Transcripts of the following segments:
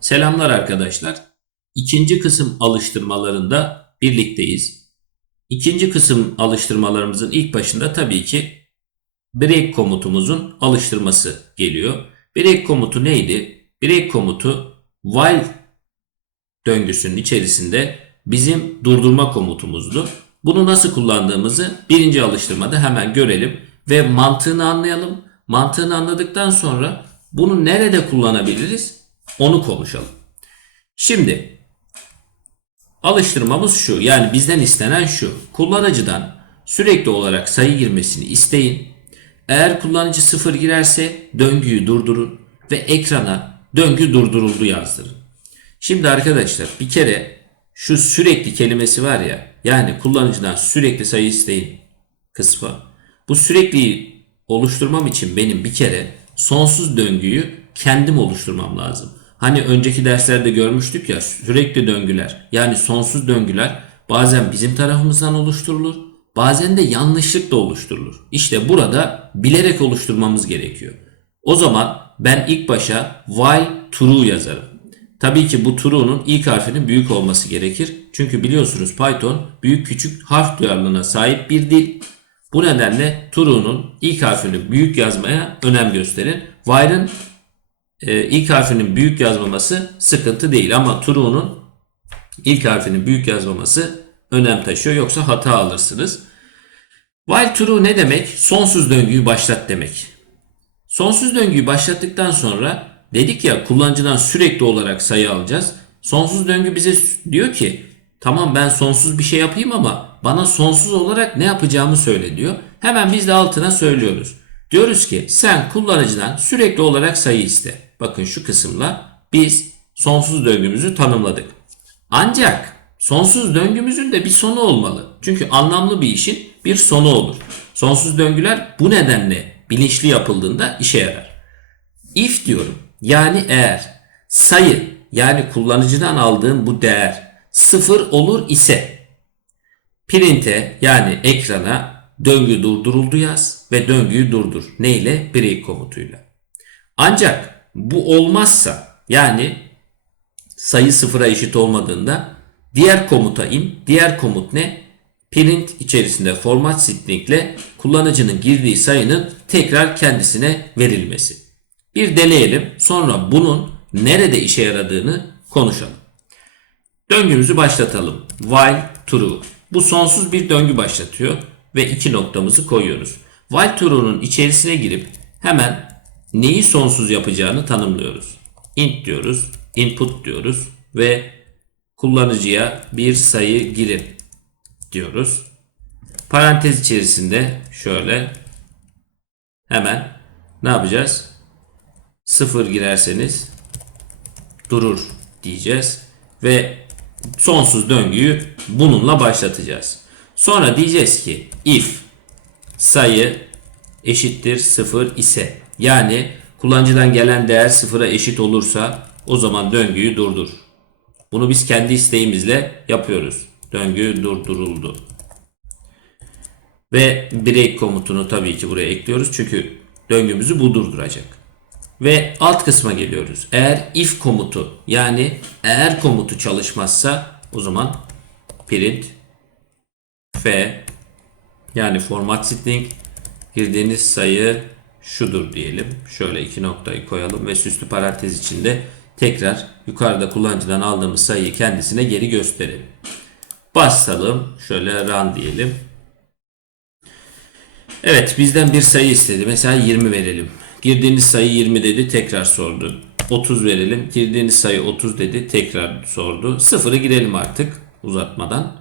Selamlar arkadaşlar. İkinci kısım alıştırmalarında birlikteyiz. İkinci kısım alıştırmalarımızın ilk başında tabii ki break komutumuzun alıştırması geliyor. Break komutu neydi? Break komutu while döngüsünün içerisinde bizim durdurma komutumuzdu. Bunu nasıl kullandığımızı birinci alıştırmada hemen görelim ve mantığını anlayalım. Mantığını anladıktan sonra bunu nerede kullanabiliriz onu konuşalım. Şimdi alıştırmamız şu yani bizden istenen şu. Kullanıcıdan sürekli olarak sayı girmesini isteyin. Eğer kullanıcı sıfır girerse döngüyü durdurun ve ekrana döngü durduruldu yazdırın. Şimdi arkadaşlar bir kere şu sürekli kelimesi var ya yani kullanıcıdan sürekli sayı isteyin kısmı. Bu sürekli oluşturmam için benim bir kere sonsuz döngüyü kendim oluşturmam lazım. Hani önceki derslerde görmüştük ya sürekli döngüler yani sonsuz döngüler bazen bizim tarafımızdan oluşturulur bazen de yanlışlıkla oluşturulur. İşte burada bilerek oluşturmamız gerekiyor. O zaman ben ilk başa while true yazarım. Tabii ki bu true'nun ilk harfinin büyük olması gerekir. Çünkü biliyorsunuz Python büyük küçük harf duyarlılığına sahip bir dil. Bu nedenle true'nun ilk harfini büyük yazmaya önem gösterin. While'ın e, ilk harfinin büyük yazmaması sıkıntı değil ama true'nun ilk harfinin büyük yazmaması önem taşıyor yoksa hata alırsınız. While true ne demek? Sonsuz döngüyü başlat demek. Sonsuz döngüyü başlattıktan sonra dedik ya kullanıcıdan sürekli olarak sayı alacağız. Sonsuz döngü bize diyor ki tamam ben sonsuz bir şey yapayım ama bana sonsuz olarak ne yapacağımı söyle diyor. Hemen biz de altına söylüyoruz. Diyoruz ki sen kullanıcıdan sürekli olarak sayı iste. Bakın şu kısımla biz sonsuz döngümüzü tanımladık. Ancak sonsuz döngümüzün de bir sonu olmalı. Çünkü anlamlı bir işin bir sonu olur. Sonsuz döngüler bu nedenle bilinçli yapıldığında işe yarar. If diyorum. Yani eğer sayı yani kullanıcıdan aldığım bu değer sıfır olur ise print'e yani ekrana döngü durduruldu yaz ve döngüyü durdur. Ne ile? Break komutuyla. Ancak bu olmazsa yani sayı sıfıra eşit olmadığında diğer komuta in. Diğer komut ne? Print içerisinde format string ile kullanıcının girdiği sayının tekrar kendisine verilmesi. Bir deneyelim. Sonra bunun nerede işe yaradığını konuşalım. Döngümüzü başlatalım. While true. Bu sonsuz bir döngü başlatıyor ve iki noktamızı koyuyoruz. While true'nun içerisine girip hemen neyi sonsuz yapacağını tanımlıyoruz. Int diyoruz, input diyoruz ve kullanıcıya bir sayı girin diyoruz. Parantez içerisinde şöyle hemen ne yapacağız? Sıfır girerseniz durur diyeceğiz ve sonsuz döngüyü bununla başlatacağız. Sonra diyeceğiz ki if sayı eşittir sıfır ise yani kullanıcıdan gelen değer sıfıra eşit olursa o zaman döngüyü durdur. Bunu biz kendi isteğimizle yapıyoruz. Döngü durduruldu. Ve break komutunu tabii ki buraya ekliyoruz. Çünkü döngümüzü bu durduracak. Ve alt kısma geliyoruz. Eğer if komutu yani eğer komutu çalışmazsa o zaman print f yani format string girdiğiniz sayı şudur diyelim. Şöyle iki noktayı koyalım ve süslü parantez içinde tekrar yukarıda kullanıcıdan aldığımız sayıyı kendisine geri gösterelim. Basalım. Şöyle run diyelim. Evet bizden bir sayı istedi. Mesela 20 verelim. Girdiğiniz sayı 20 dedi tekrar sordu. 30 verelim. Girdiğiniz sayı 30 dedi tekrar sordu. Sıfırı girelim artık uzatmadan.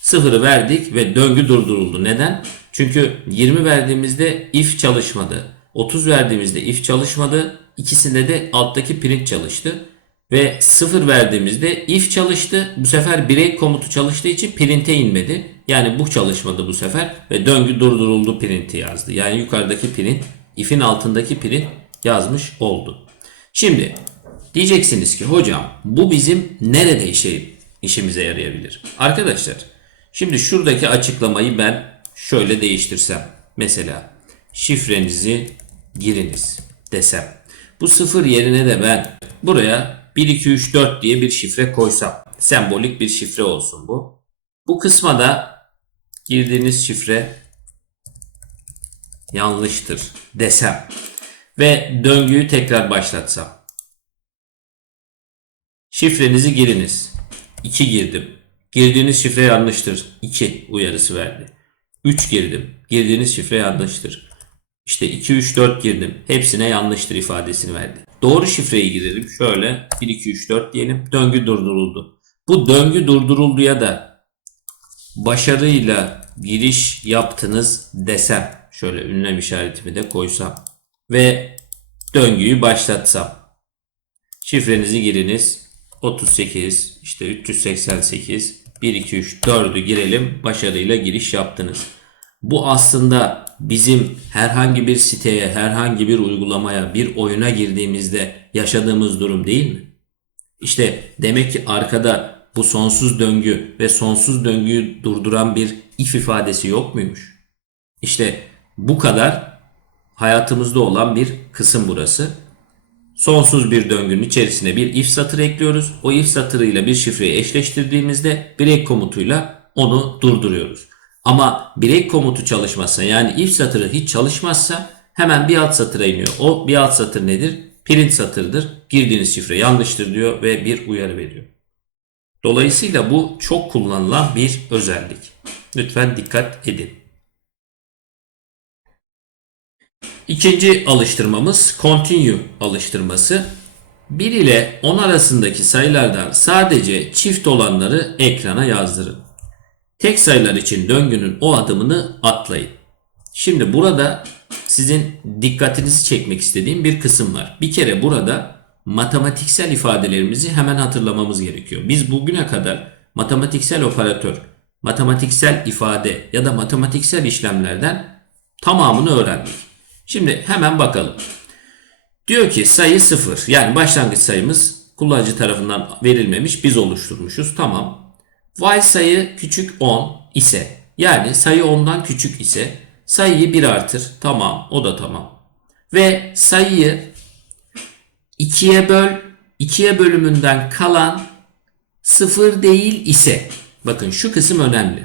Sıfırı verdik ve döngü durduruldu. Neden? Çünkü 20 verdiğimizde if çalışmadı. 30 verdiğimizde if çalışmadı. İkisinde de alttaki print çalıştı. Ve 0 verdiğimizde if çalıştı. Bu sefer break komutu çalıştığı için print'e inmedi. Yani bu çalışmadı bu sefer ve döngü durduruldu printi yazdı. Yani yukarıdaki print if'in altındaki print yazmış oldu. Şimdi diyeceksiniz ki hocam bu bizim nerede işe, işimize yarayabilir? Arkadaşlar şimdi şuradaki açıklamayı ben şöyle değiştirsem. Mesela şifrenizi giriniz desem. Bu sıfır yerine de ben buraya 1, 2, 3, 4 diye bir şifre koysam. Sembolik bir şifre olsun bu. Bu kısma da girdiğiniz şifre yanlıştır desem ve döngüyü tekrar başlatsam. Şifrenizi giriniz. 2 girdim. Girdiğiniz şifre yanlıştır. 2 uyarısı verdi. 3 girdim. Girdiğiniz şifre yanlıştır. İşte 2, 3, 4 girdim. Hepsine yanlıştır ifadesini verdi. Doğru şifreyi girelim. Şöyle 1, 2, 3, 4 diyelim. Döngü durduruldu. Bu döngü durdurulduya da başarıyla giriş yaptınız desem. Şöyle ünlem işaretimi de koysam. Ve döngüyü başlatsam. Şifrenizi giriniz. 38 işte 388 1 2 3 4'ü girelim. Başarıyla giriş yaptınız. Bu aslında bizim herhangi bir siteye, herhangi bir uygulamaya, bir oyuna girdiğimizde yaşadığımız durum değil mi? İşte demek ki arkada bu sonsuz döngü ve sonsuz döngüyü durduran bir if ifadesi yok muymuş? İşte bu kadar hayatımızda olan bir kısım burası. Sonsuz bir döngünün içerisine bir if satırı ekliyoruz. O if satırıyla bir şifreyi eşleştirdiğimizde break komutuyla onu durduruyoruz. Ama break komutu çalışmazsa yani if satırı hiç çalışmazsa hemen bir alt satıra iniyor. O bir alt satır nedir? Print satırdır. Girdiğiniz şifre yanlıştır diyor ve bir uyarı veriyor. Dolayısıyla bu çok kullanılan bir özellik. Lütfen dikkat edin. İkinci alıştırmamız continue alıştırması. 1 ile 10 arasındaki sayılardan sadece çift olanları ekrana yazdırın. Tek sayılar için döngünün o adımını atlayın. Şimdi burada sizin dikkatinizi çekmek istediğim bir kısım var. Bir kere burada matematiksel ifadelerimizi hemen hatırlamamız gerekiyor. Biz bugüne kadar matematiksel operatör, matematiksel ifade ya da matematiksel işlemlerden tamamını öğrendik. Şimdi hemen bakalım. Diyor ki sayı 0 yani başlangıç sayımız kullanıcı tarafından verilmemiş biz oluşturmuşuz tamam. While sayı küçük 10 ise yani sayı 10'dan küçük ise sayıyı 1 artır tamam o da tamam. Ve sayıyı 2'ye böl 2'ye bölümünden kalan 0 değil ise bakın şu kısım önemli.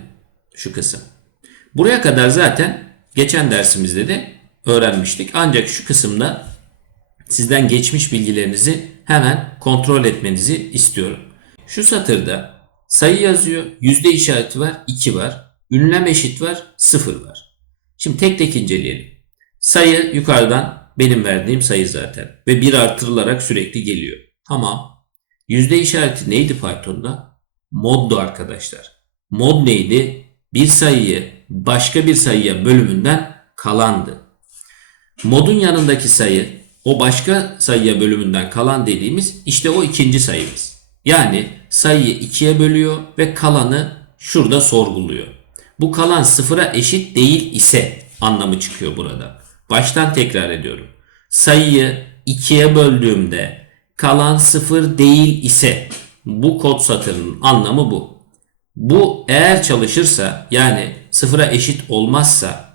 Şu kısım. Buraya kadar zaten geçen dersimizde de öğrenmiştik. Ancak şu kısımda sizden geçmiş bilgilerinizi hemen kontrol etmenizi istiyorum. Şu satırda sayı yazıyor, yüzde işareti var, 2 var, ünlem eşit var, 0 var. Şimdi tek tek inceleyelim. Sayı yukarıdan benim verdiğim sayı zaten ve 1 artırılarak sürekli geliyor. Tamam. Yüzde işareti neydi Python'da? Moddu arkadaşlar. Mod neydi? Bir sayıyı başka bir sayıya bölümünden kalandı. Modun yanındaki sayı o başka sayıya bölümünden kalan dediğimiz işte o ikinci sayımız. Yani sayıyı ikiye bölüyor ve kalanı şurada sorguluyor. Bu kalan sıfıra eşit değil ise anlamı çıkıyor burada. Baştan tekrar ediyorum. Sayıyı ikiye böldüğümde kalan sıfır değil ise bu kod satırının anlamı bu. Bu eğer çalışırsa yani sıfıra eşit olmazsa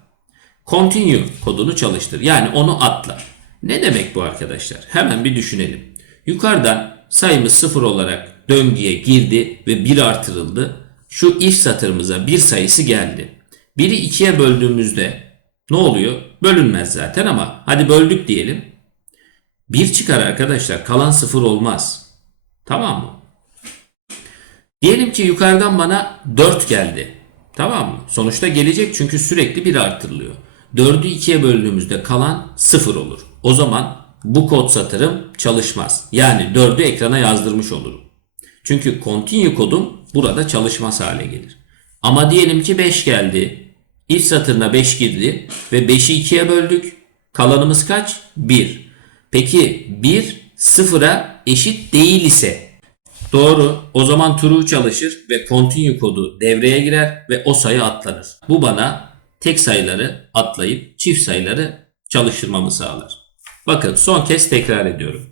continue kodunu çalıştır. Yani onu atla. Ne demek bu arkadaşlar? Hemen bir düşünelim. Yukarıdan sayımız sıfır olarak döngüye girdi ve 1 artırıldı. Şu if satırımıza bir sayısı geldi. 1'i 2'ye böldüğümüzde ne oluyor? Bölünmez zaten ama hadi böldük diyelim. 1 çıkar arkadaşlar. Kalan sıfır olmaz. Tamam mı? Diyelim ki yukarıdan bana 4 geldi. Tamam mı? Sonuçta gelecek çünkü sürekli 1 artırılıyor. 4'ü 2'ye böldüğümüzde kalan 0 olur. O zaman bu kod satırım çalışmaz. Yani 4'ü ekrana yazdırmış olurum. Çünkü continue kodum burada çalışmaz hale gelir. Ama diyelim ki 5 geldi. If satırına 5 girdi ve 5'i 2'ye böldük. Kalanımız kaç? 1. Peki 1 0'a eşit değil ise Doğru. O zaman true çalışır ve continue kodu devreye girer ve o sayı atlanır. Bu bana tek sayıları atlayıp çift sayıları çalıştırmamı sağlar. Bakın son kez tekrar ediyorum.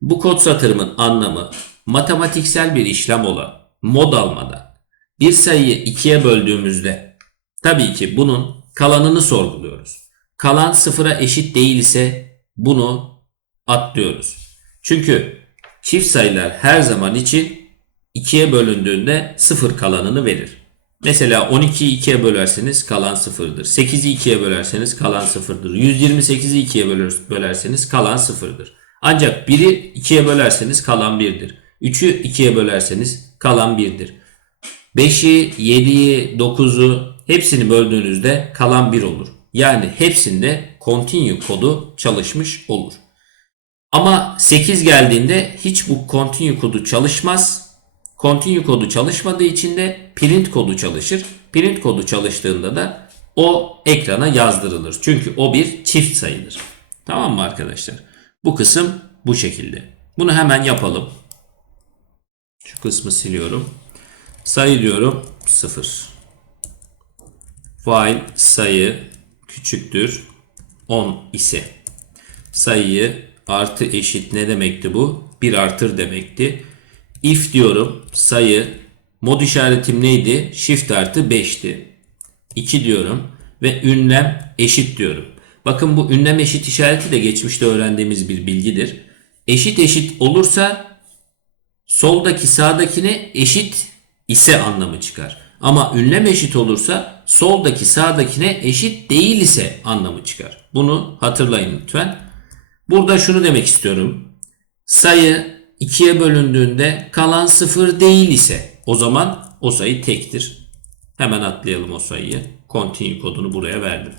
Bu kod satırımın anlamı matematiksel bir işlem olan mod almadan bir sayıyı ikiye böldüğümüzde tabii ki bunun kalanını sorguluyoruz. Kalan sıfıra eşit değil ise bunu atlıyoruz. Çünkü çift sayılar her zaman için 2'ye bölündüğünde 0 kalanını verir. Mesela 12'yi 2'ye bölerseniz kalan 0'dır. 8'i 2'ye bölerseniz kalan 0'dır. 128'i 2'ye bölür- bölerseniz kalan 0'dır. Ancak 1'i 2'ye bölerseniz kalan 1'dir. 3'ü 2'ye bölerseniz kalan 1'dir. 5'i, 7'yi, 9'u hepsini böldüğünüzde kalan 1 olur. Yani hepsinde continue kodu çalışmış olur. Ama 8 geldiğinde hiç bu continue kodu çalışmaz. Continue kodu çalışmadığı için de print kodu çalışır. Print kodu çalıştığında da o ekrana yazdırılır. Çünkü o bir çift sayıdır. Tamam mı arkadaşlar? Bu kısım bu şekilde. Bunu hemen yapalım. Şu kısmı siliyorum. Sayı diyorum 0. While sayı küçüktür 10 ise sayıyı artı eşit ne demekti bu? 1 artır demekti. If diyorum sayı mod işaretim neydi? Shift artı 5'ti. 2 diyorum ve ünlem eşit diyorum. Bakın bu ünlem eşit işareti de geçmişte öğrendiğimiz bir bilgidir. Eşit eşit olursa soldaki sağdakine eşit ise anlamı çıkar. Ama ünlem eşit olursa soldaki sağdakine eşit değil ise anlamı çıkar. Bunu hatırlayın lütfen. Burada şunu demek istiyorum. Sayı 2'ye bölündüğünde kalan 0 değil ise o zaman o sayı tektir. Hemen atlayalım o sayıyı. Continue kodunu buraya verdim.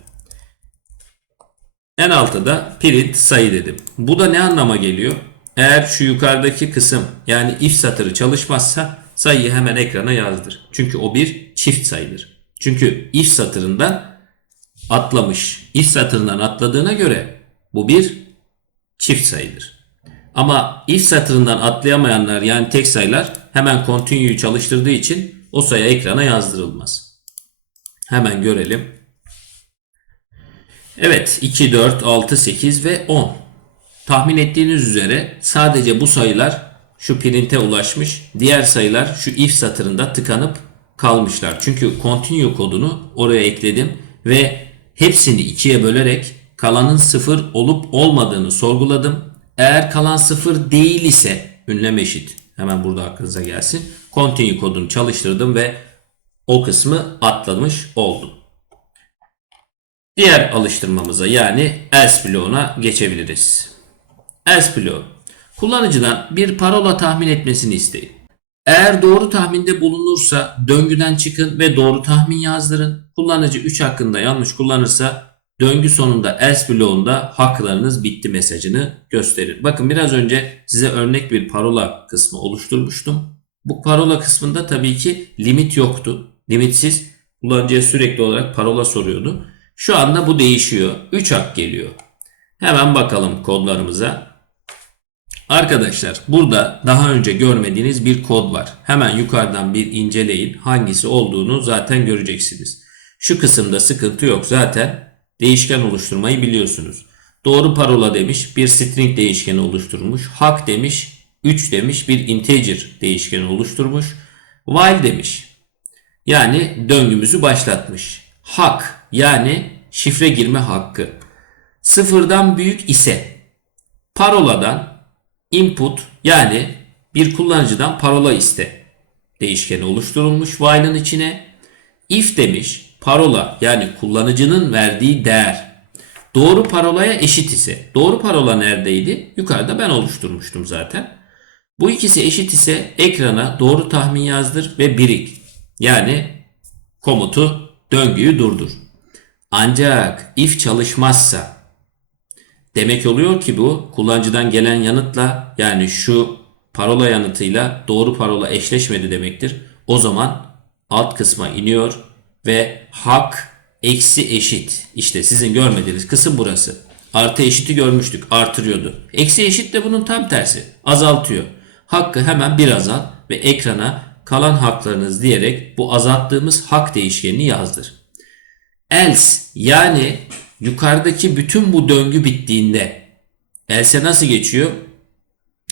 En altta da print sayı dedim. Bu da ne anlama geliyor? Eğer şu yukarıdaki kısım yani if satırı çalışmazsa sayıyı hemen ekrana yazdır. Çünkü o bir çift sayıdır. Çünkü if satırından atlamış. If satırından atladığına göre bu bir çift sayıdır. Ama if satırından atlayamayanlar yani tek sayılar hemen continue'yu çalıştırdığı için o sayı ekrana yazdırılmaz. Hemen görelim. Evet 2, 4, 6, 8 ve 10. Tahmin ettiğiniz üzere sadece bu sayılar şu print'e ulaşmış. Diğer sayılar şu if satırında tıkanıp kalmışlar. Çünkü continue kodunu oraya ekledim ve hepsini ikiye bölerek kalanın sıfır olup olmadığını sorguladım. Eğer kalan sıfır değil ise ünlem eşit. Hemen burada aklınıza gelsin. Continue kodunu çalıştırdım ve o kısmı atlamış oldum. Diğer alıştırmamıza yani else bloğuna geçebiliriz. Else bloğu. Kullanıcıdan bir parola tahmin etmesini isteyin. Eğer doğru tahminde bulunursa döngüden çıkın ve doğru tahmin yazdırın. Kullanıcı 3 hakkında yanlış kullanırsa döngü sonunda else bloğunda haklarınız bitti mesajını gösterir. Bakın biraz önce size örnek bir parola kısmı oluşturmuştum. Bu parola kısmında tabii ki limit yoktu. Limitsiz kullanıcıya sürekli olarak parola soruyordu. Şu anda bu değişiyor. 3 hak geliyor. Hemen bakalım kodlarımıza. Arkadaşlar burada daha önce görmediğiniz bir kod var. Hemen yukarıdan bir inceleyin. Hangisi olduğunu zaten göreceksiniz. Şu kısımda sıkıntı yok. Zaten değişken oluşturmayı biliyorsunuz. Doğru parola demiş. Bir string değişkeni oluşturmuş. Hak demiş. 3 demiş. Bir integer değişkeni oluşturmuş. While demiş. Yani döngümüzü başlatmış. Hak yani şifre girme hakkı. Sıfırdan büyük ise paroladan input yani bir kullanıcıdan parola iste değişkeni oluşturulmuş while'ın içine. If demiş parola yani kullanıcının verdiği değer doğru parolaya eşit ise doğru parola neredeydi? Yukarıda ben oluşturmuştum zaten. Bu ikisi eşit ise ekrana doğru tahmin yazdır ve birik yani komutu döngüyü durdur. Ancak if çalışmazsa demek oluyor ki bu kullanıcıdan gelen yanıtla yani şu parola yanıtıyla doğru parola eşleşmedi demektir. O zaman alt kısma iniyor ve hak eksi eşit. İşte sizin görmediğiniz kısım burası. Artı eşiti görmüştük artırıyordu. Eksi eşit de bunun tam tersi azaltıyor. Hakkı hemen bir azalt ve ekrana kalan haklarınız diyerek bu azalttığımız hak değişkenini yazdır. Else yani yukarıdaki bütün bu döngü bittiğinde else nasıl geçiyor?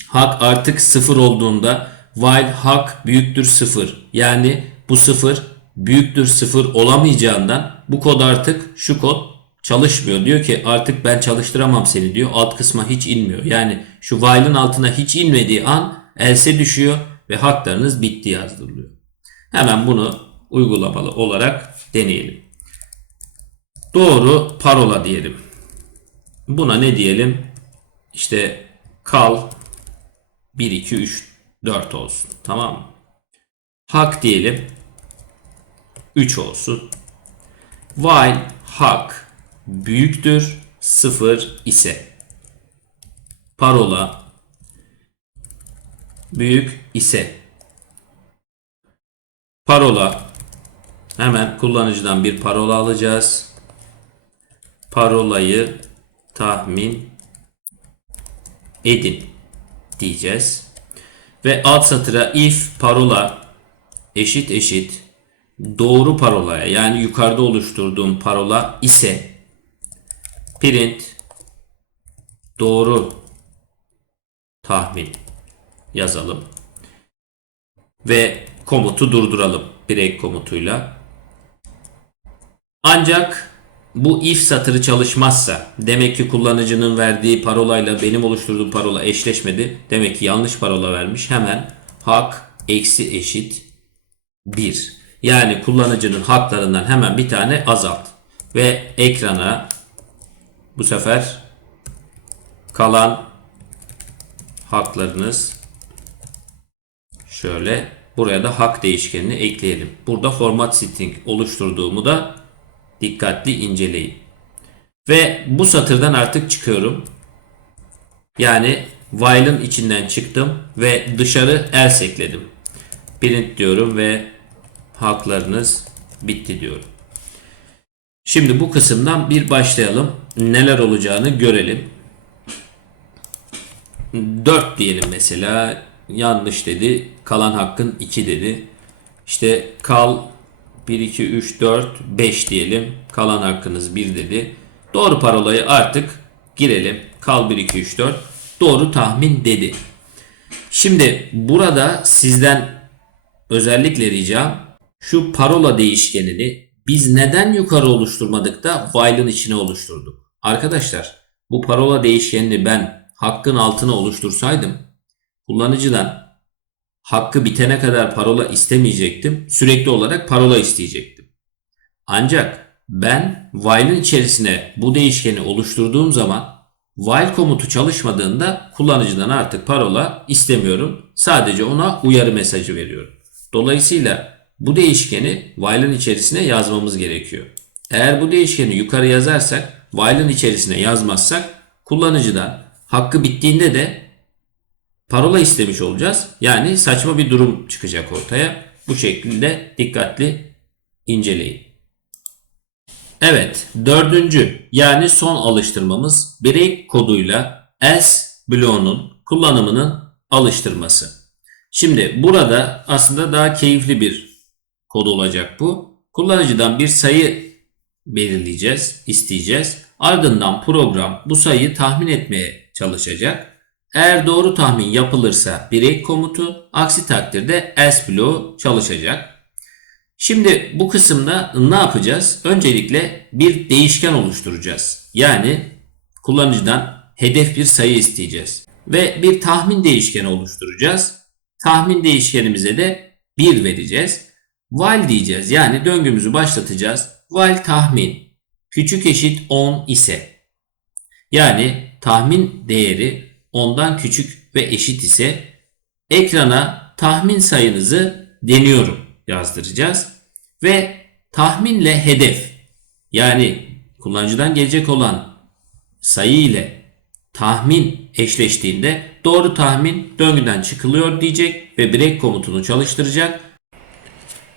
Hak artık sıfır olduğunda while hak büyüktür sıfır yani bu sıfır büyüktür sıfır olamayacağından bu kod artık şu kod çalışmıyor. Diyor ki artık ben çalıştıramam seni diyor. Alt kısma hiç inmiyor. Yani şu while'ın altına hiç inmediği an else düşüyor ve haklarınız bitti yazdırılıyor. Hemen bunu uygulamalı olarak deneyelim. Doğru parola diyelim. Buna ne diyelim? İşte kal 1 2 3 4 olsun. Tamam mı? Hak diyelim 3 olsun. While hak büyüktür 0 ise parola büyük ise parola hemen kullanıcıdan bir parola alacağız. Parolayı tahmin edin diyeceğiz. Ve alt satıra if parola eşit eşit doğru parolaya yani yukarıda oluşturduğum parola ise print doğru tahmin yazalım ve komutu durduralım break komutuyla. Ancak bu if satırı çalışmazsa demek ki kullanıcının verdiği parolayla benim oluşturduğum parola eşleşmedi. Demek ki yanlış parola vermiş. Hemen hak eksi eşit 1. Yani kullanıcının haklarından hemen bir tane azalt. Ve ekrana bu sefer kalan haklarınız şöyle buraya da hak değişkenini ekleyelim. Burada format string oluşturduğumu da dikkatli inceleyin. Ve bu satırdan artık çıkıyorum. Yani while'ın içinden çıktım ve dışarı else ekledim. Print diyorum ve haklarınız bitti diyorum. Şimdi bu kısımdan bir başlayalım. Neler olacağını görelim. 4 diyelim mesela. Yanlış dedi. Kalan hakkın 2 dedi. İşte kal 1, 2, 3, 4, 5 diyelim. Kalan hakkınız 1 dedi. Doğru parolayı artık girelim. Kal 1, 2, 3, 4. Doğru tahmin dedi. Şimdi burada sizden özellikle ricam şu parola değişkenini biz neden yukarı oluşturmadık da while'ın içine oluşturduk? Arkadaşlar bu parola değişkenini ben hakkın altına oluştursaydım kullanıcıdan hakkı bitene kadar parola istemeyecektim. Sürekli olarak parola isteyecektim. Ancak ben while'ın içerisine bu değişkeni oluşturduğum zaman while komutu çalışmadığında kullanıcıdan artık parola istemiyorum. Sadece ona uyarı mesajı veriyorum. Dolayısıyla bu değişkeni while'ın içerisine yazmamız gerekiyor. Eğer bu değişkeni yukarı yazarsak while'ın içerisine yazmazsak kullanıcıdan hakkı bittiğinde de parola istemiş olacağız. Yani saçma bir durum çıkacak ortaya. Bu şekilde dikkatli inceleyin. Evet, dördüncü yani son alıştırmamız break koduyla else bloğunun kullanımının alıştırması. Şimdi burada aslında daha keyifli bir kod olacak bu. Kullanıcıdan bir sayı belirleyeceğiz, isteyeceğiz. Ardından program bu sayıyı tahmin etmeye çalışacak. Eğer doğru tahmin yapılırsa break komutu, aksi takdirde else bloğu çalışacak. Şimdi bu kısımda ne yapacağız? Öncelikle bir değişken oluşturacağız. Yani kullanıcıdan hedef bir sayı isteyeceğiz. Ve bir tahmin değişkeni oluşturacağız. Tahmin değişkenimize de 1 vereceğiz. While diyeceğiz. Yani döngümüzü başlatacağız. While tahmin küçük eşit 10 ise yani tahmin değeri 10'dan küçük ve eşit ise ekrana tahmin sayınızı deniyorum yazdıracağız. Ve tahminle hedef yani kullanıcıdan gelecek olan sayı ile tahmin eşleştiğinde doğru tahmin döngüden çıkılıyor diyecek ve break komutunu çalıştıracak.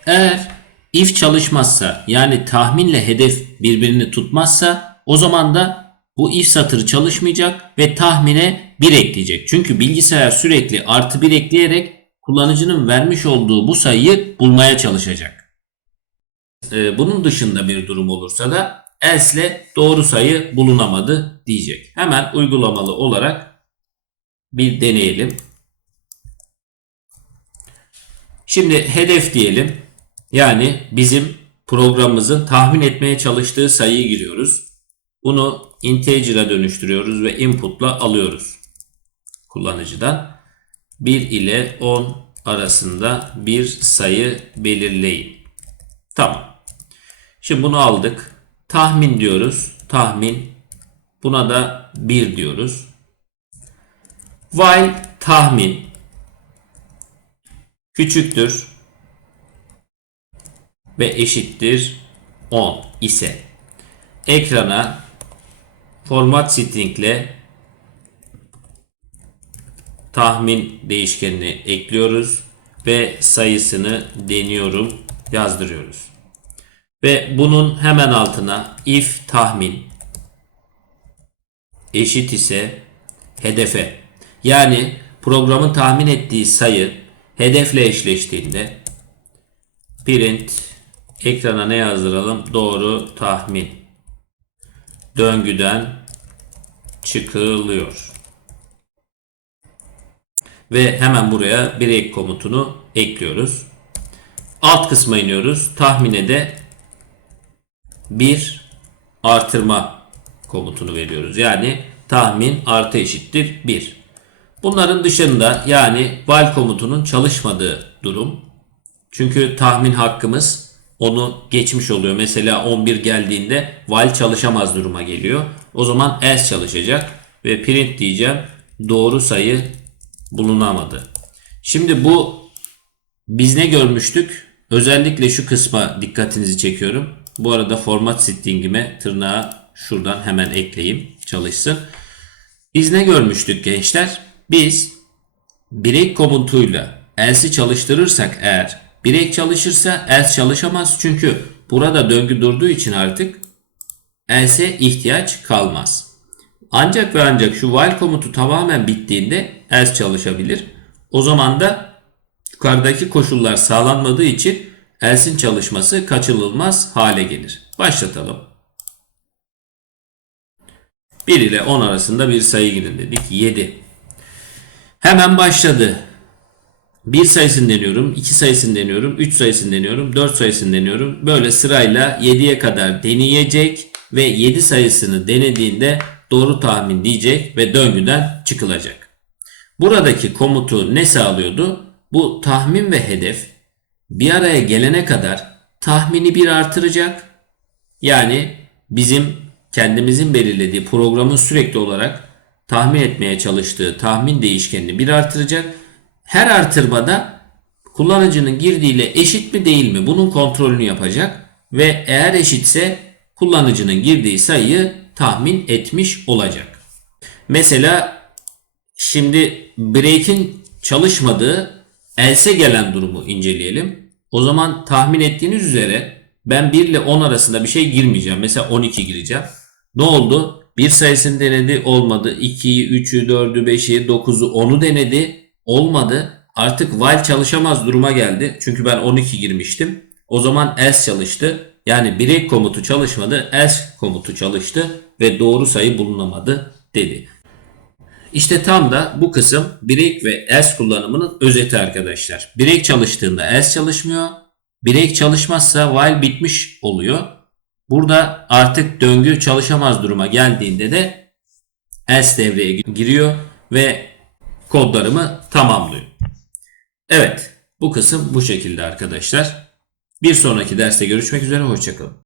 Eğer if çalışmazsa yani tahminle hedef birbirini tutmazsa o zaman da bu if satırı çalışmayacak ve tahmine 1 ekleyecek. Çünkü bilgisayar sürekli artı 1 ekleyerek kullanıcının vermiş olduğu bu sayıyı bulmaya çalışacak. Ee, bunun dışında bir durum olursa da else ile doğru sayı bulunamadı diyecek. Hemen uygulamalı olarak bir deneyelim. Şimdi hedef diyelim. Yani bizim programımızın tahmin etmeye çalıştığı sayıyı giriyoruz. Bunu integer'a dönüştürüyoruz ve input'la alıyoruz kullanıcıdan. 1 ile 10 arasında bir sayı belirleyin. Tamam. Şimdi bunu aldık. Tahmin diyoruz. Tahmin. Buna da 1 diyoruz. While tahmin küçüktür ve eşittir 10 ise ekrana format string ile tahmin değişkenini ekliyoruz ve sayısını deniyorum yazdırıyoruz. Ve bunun hemen altına if tahmin eşit ise hedefe yani programın tahmin ettiği sayı hedefle eşleştiğinde print ekrana ne yazdıralım? Doğru tahmin. Döngüden çıkılıyor. Ve hemen buraya bir ek komutunu ekliyoruz. Alt kısma iniyoruz. Tahmine de bir artırma komutunu veriyoruz. Yani tahmin artı eşittir 1. Bunların dışında yani while komutunun çalışmadığı durum. Çünkü tahmin hakkımız onu geçmiş oluyor. Mesela 11 geldiğinde while çalışamaz duruma geliyor. O zaman else çalışacak ve print diyeceğim doğru sayı bulunamadı. Şimdi bu biz ne görmüştük? Özellikle şu kısma dikkatinizi çekiyorum. Bu arada format string'ime tırnağı şuradan hemen ekleyeyim çalışsın. Biz ne görmüştük gençler? Biz break komutuyla else'i çalıştırırsak eğer break çalışırsa else çalışamaz. Çünkü burada döngü durduğu için artık else'e ihtiyaç kalmaz. Ancak ve ancak şu while komutu tamamen bittiğinde else çalışabilir. O zaman da yukarıdaki koşullar sağlanmadığı için else'in çalışması kaçınılmaz hale gelir. Başlatalım. 1 ile 10 arasında bir sayı girin dedik. 7. Hemen başladı. 1 sayısını deniyorum, 2 sayısını deniyorum, 3 sayısını deniyorum, 4 sayısını deniyorum. Böyle sırayla 7'ye kadar deneyecek ve 7 sayısını denediğinde doğru tahmin diyecek ve döngüden çıkılacak. Buradaki komutu ne sağlıyordu? Bu tahmin ve hedef bir araya gelene kadar tahmini bir artıracak. Yani bizim kendimizin belirlediği programın sürekli olarak tahmin etmeye çalıştığı tahmin değişkenini bir artıracak. Her artırmada kullanıcının girdiğiyle eşit mi değil mi bunun kontrolünü yapacak ve eğer eşitse kullanıcının girdiği sayıyı tahmin etmiş olacak. Mesela şimdi break'in çalışmadığı else gelen durumu inceleyelim. O zaman tahmin ettiğiniz üzere ben 1 ile 10 arasında bir şey girmeyeceğim. Mesela 12 gireceğim. Ne oldu? Bir sayısını denedi olmadı. 2'yi, 3'ü, 4'ü, 5'i, 9'u, 10'u denedi. Olmadı. Artık while çalışamaz duruma geldi. Çünkü ben 12 girmiştim. O zaman else çalıştı. Yani break komutu çalışmadı. Else komutu çalıştı ve doğru sayı bulunamadı dedi. İşte tam da bu kısım break ve else kullanımının özeti arkadaşlar. Break çalıştığında else çalışmıyor. Break çalışmazsa while bitmiş oluyor. Burada artık döngü çalışamaz duruma geldiğinde de else devreye giriyor ve kodlarımı tamamlıyor. Evet bu kısım bu şekilde arkadaşlar. Bir sonraki derste görüşmek üzere hoşçakalın.